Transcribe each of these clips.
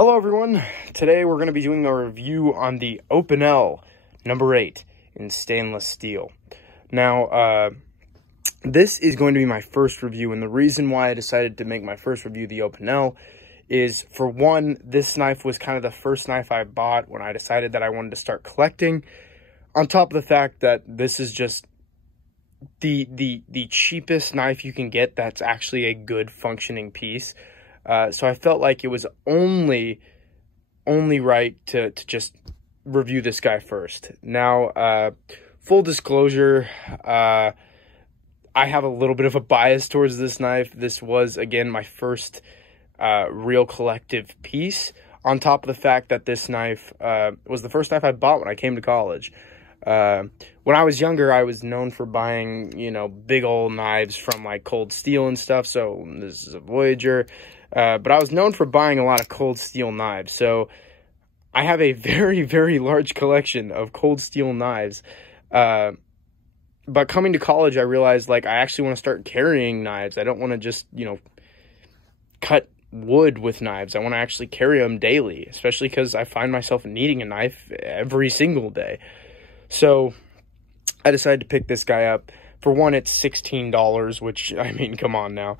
Hello everyone, today we're going to be doing a review on the Opinel No. 8 in stainless steel. Now, this is going to be my first review, and the reason why I decided to make my first review of the Opinel is, for one, this knife was kind of the first knife I bought when I decided that I wanted to start collecting, on top of the fact that this is just the cheapest knife you can get that's actually a good functioning piece. So I felt like it was only right to just review this guy first. Now, full disclosure, I have a little bit of a bias towards this knife. This was, again, my first real collective piece, on top of the fact that this knife was the first knife I bought when I came to college. When I was younger, I was known for buying, big old knives from, like, Cold Steel and stuff, so this is a Voyager. But I was known for buying a lot of Cold Steel knives, so I have a very, very large collection of Cold Steel knives. But coming to college, I realized, like, I actually want to start carrying knives. I don't want to just, cut wood with knives. I want to actually carry them daily, especially because I find myself needing a knife every single day. So I decided to pick this guy up. For one, it's $16, which, I mean, come on now.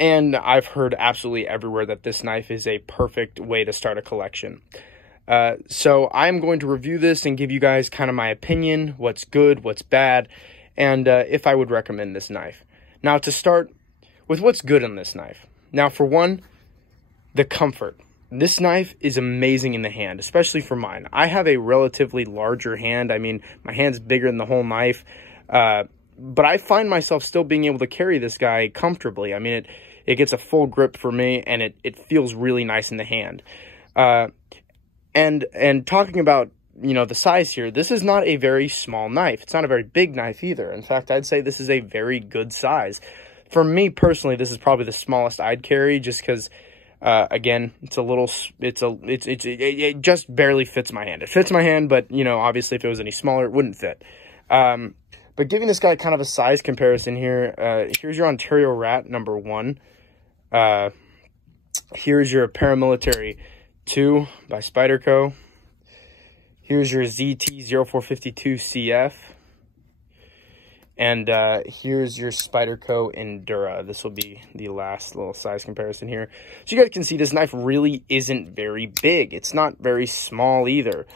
And I've heard absolutely everywhere that this knife is a perfect way to start a collection. So I'm going to review this and give you guys kind of my opinion, what's good, what's bad, and if I would recommend this knife. Now, to start with what's good on this knife. Now, for one, the comfort. This knife is amazing in the hand, especially for mine. I have a relatively larger hand. I mean, my hand's bigger than the whole knife. But I find myself still being able to carry this guy comfortably. I mean, it gets a full grip for me, and it feels really nice in the hand. And talking about, the size here, this is not a very small knife. It's not a very big knife either. In fact, I'd say this is a very good size. For me personally, this is probably the smallest I'd carry, just because, again, it just barely fits my hand. It fits my hand, but, obviously if it was any smaller, it wouldn't fit. But giving this guy kind of a size comparison here, here's your Ontario Rat No. 1. Here's your Paramilitary 2 by Spyderco. Here's your ZT0452CF. And here's your Spyderco Endura. This will be the last little size comparison here. So you guys can see this knife really isn't very big. It's not very small either.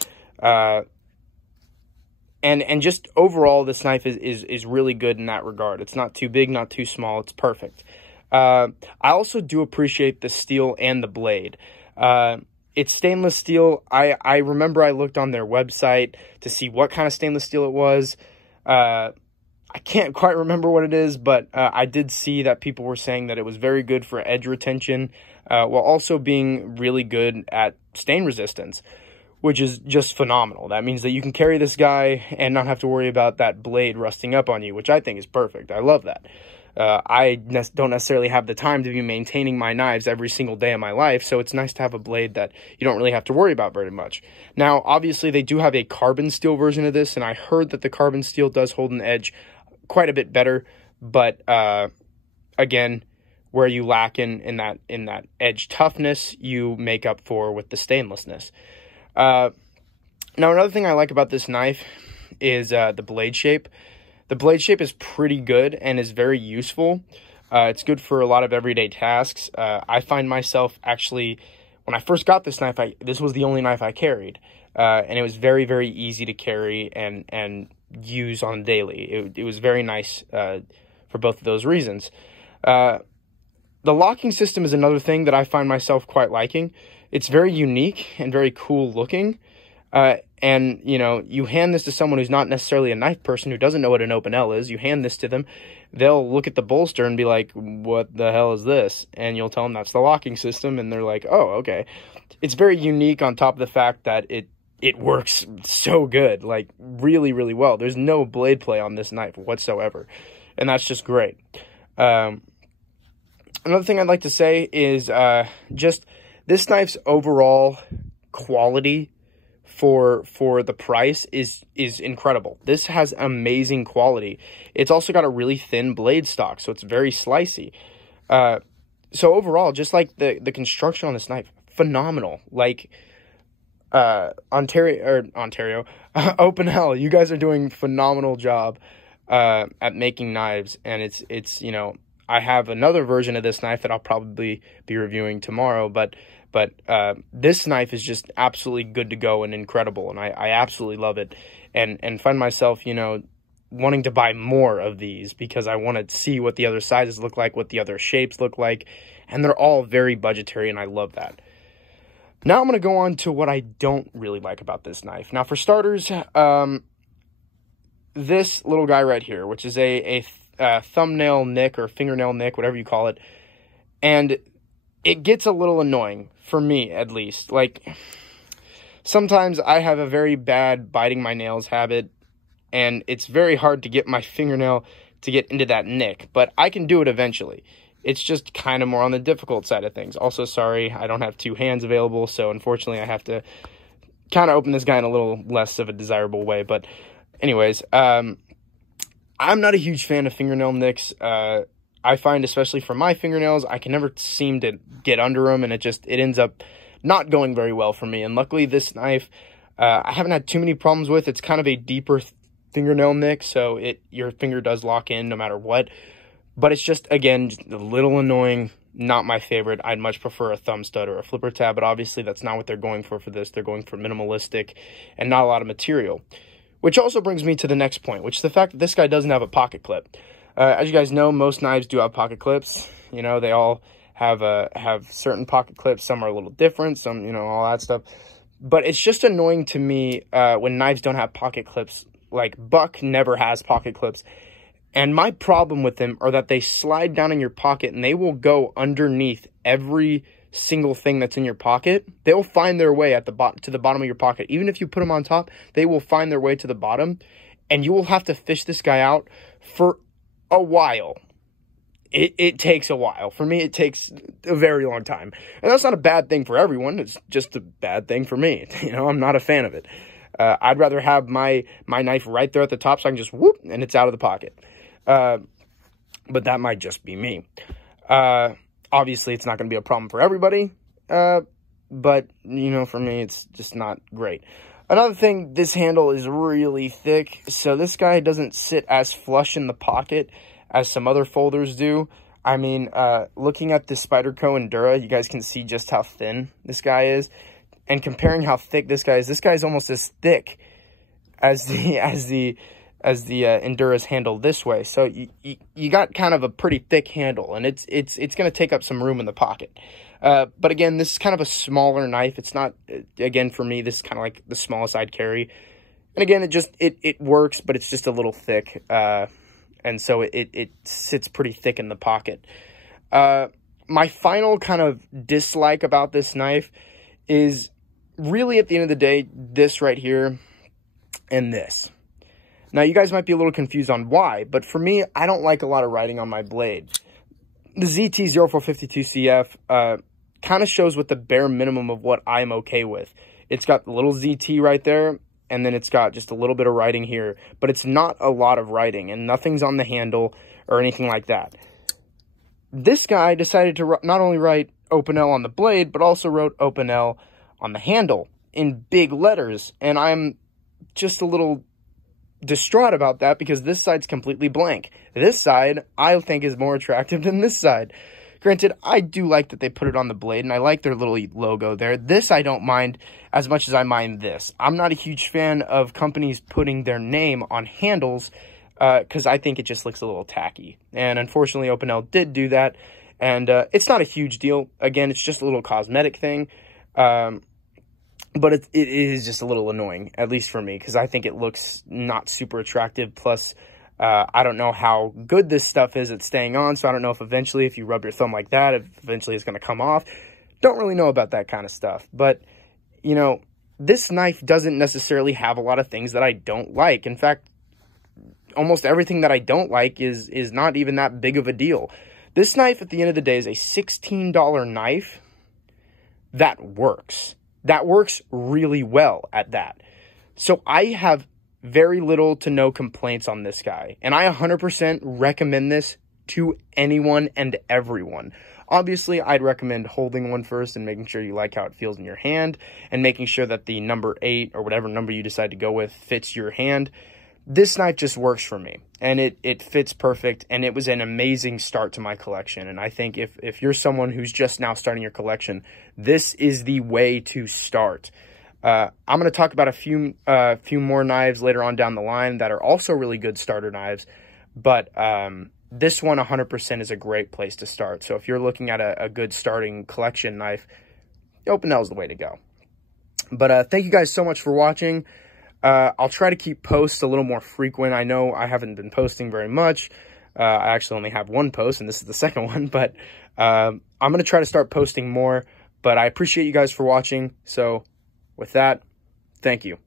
And just overall, this knife is really good in that regard. It's not too big, not too small. It's perfect. I also do appreciate the steel and the blade. It's stainless steel. I remember I looked on their website to see what kind of stainless steel it was. I can't quite remember what it is, but I did see that people were saying that it was very good for edge retention, while also being really good at stain resistance, which is just phenomenal. That means that you can carry this guy and not have to worry about that blade rusting up on you, which I think is perfect. I love that. I don't necessarily have the time to be maintaining my knives every single day of my life, so it's nice to have a blade that you don't really have to worry about very much. Now, obviously, they do have a carbon steel version of this, and I heard that the carbon steel does hold an edge quite a bit better, but again, where you lack in that edge toughness, you make up for with the stainlessness. Now, another thing I like about this knife is the blade shape. The blade shape is pretty good and is very useful. It's good for a lot of everyday tasks. I find myself actually, when I first got this knife, this was the only knife I carried, and it was very, very easy to carry and use on daily. It was very nice for both of those reasons. The locking system is another thing that I find myself quite liking. It's very unique and very cool looking. And, you hand this to someone who's not necessarily a knife person, who doesn't know what an Opinel is. You hand this to them, they'll look at the bolster and be like, what the hell is this? And you'll tell them that's the locking system, and they're like, oh, okay. It's very unique, on top of the fact that it works so good, like really, really well. There's no blade play on this knife whatsoever, and that's just great. Another thing I'd like to say is just this knife's overall quality for the price is incredible. This has amazing quality. It's also got a really thin blade stock, so it's very slicey. So overall, just like the construction on this knife, phenomenal. Like, Opinel, you guys are doing phenomenal job at making knives, and it's you know, I have another version of this knife that I'll probably be reviewing tomorrow, but this knife is just absolutely good to go and incredible, and I absolutely love it, and find myself, you know, wanting to buy more of these because I want to see what the other sizes look like, what the other shapes look like, and they're all very budgetary, and I love that. Now I'm going to go on to what I don't really like about this knife. Now, for starters, this little guy right here, which is a thumbnail nick or fingernail nick, whatever you call it, and it gets a little annoying, for me at least. Like, sometimes I have a very bad biting my nails habit, and it's very hard to get my fingernail to get into that nick, but I can do it eventually. It's just kind of more on the difficult side of things. Also, sorry, I don't have two hands available, so unfortunately I have to kind of open this guy in a little less of a desirable way. But anyways, I'm not a huge fan of fingernail nicks. I find, especially for my fingernails, I can never seem to get under them, and it ends up not going very well for me. And luckily, this knife, I haven't had too many problems with. It's kind of a deeper fingernail nick, so your finger does lock in no matter what. But it's just, again, just a little annoying, not my favorite. I'd much prefer a thumb stud or a flipper tab, but obviously that's not what they're going for this. They're going for minimalistic and not a lot of material. Which also brings me to the next point, which is the fact that this guy doesn't have a pocket clip. As you guys know, most knives do have pocket clips. You know, they all have certain pocket clips. Some are a little different, some, you know, all that stuff. But it's just annoying to me when knives don't have pocket clips. Like, Buck never has pocket clips. And my problem with them are that they slide down in your pocket and they will go underneath every single thing that's in your pocket. They'll find their way at to the bottom of your pocket. Even if you put them on top, they will find their way to the bottom. And you will have to fish this guy out for a while. It takes a while. For me, it takes a very long time. And that's not a bad thing for everyone. It's just a bad thing for me. You know, I'm not a fan of it. I'd rather have my knife right there at the top so I can just whoop and it's out of the pocket. But that might just be me. Obviously, it's not going to be a problem for everybody. But, you know, for me, it's just not great. Another thing, this handle is really thick. So this guy doesn't sit as flush in the pocket as some other folders do. I mean, looking at the Spyderco Endura, you guys can see just how thin this guy is. And comparing how thick this guy is almost as thick as the Endura's handle this way. So you got kind of a pretty thick handle, and it's going to take up some room in the pocket. But again, this is kind of a smaller knife. It's not, again, for me, this is kind of like the smallest I'd carry. And again, it works, but it's just a little thick. And so it sits pretty thick in the pocket. My final kind of dislike about this knife is really, at the end of the day, this right here and this. Now, you guys might be a little confused on why, but for me, I don't like a lot of writing on my blade. The ZT0452CF kind of shows what the bare minimum of what I'm okay with. It's got the little ZT right there, and then it's got just a little bit of writing here, but it's not a lot of writing, and nothing's on the handle or anything like that. This guy decided to not only write Opinel on the blade, but also wrote Opinel on the handle in big letters, and I'm just a little distraught about that because this side's completely blank. This side, I think, is more attractive than this side. Granted, I do like that they put it on the blade, and I like their little logo there. This I don't mind as much as I mind this. I'm not a huge fan of companies putting their name on handles because I think it just looks a little tacky. And unfortunately, Opinel did do that, and it's not a huge deal. Again, it's just a little cosmetic thing. But it is just a little annoying, at least for me, because I think it looks not super attractive. Plus, I don't know how good this stuff is at staying on, so I don't know if eventually, if you rub your thumb like that, eventually it's going to come off. Don't really know about that kind of stuff. But, you know, this knife doesn't necessarily have a lot of things that I don't like. In fact, almost everything that I don't like is not even that big of a deal. This knife, at the end of the day, is a $16 knife that works. That works really well at that. So I have very little to no complaints on this guy. And I 100% recommend this to anyone and everyone. Obviously, I'd recommend holding one first and making sure you like how it feels in your hand, and making sure that the number 8 or whatever number you decide to go with fits your hand. This knife just works for me, and it fits perfect, and it was an amazing start to my collection. And I think if you're someone who's just now starting your collection, this is the way to start. I'm going to talk about a few more knives later on down the line that are also really good starter knives, but this one 100% is a great place to start. So if you're looking at a good starting collection knife, Opinel is the way to go. But thank you guys so much for watching. I'll try to keep posts a little more frequent. I know I haven't been posting very much. I actually only have one post, and this is the second one. But I'm going to try to start posting more. But I appreciate you guys for watching. So with that, thank you.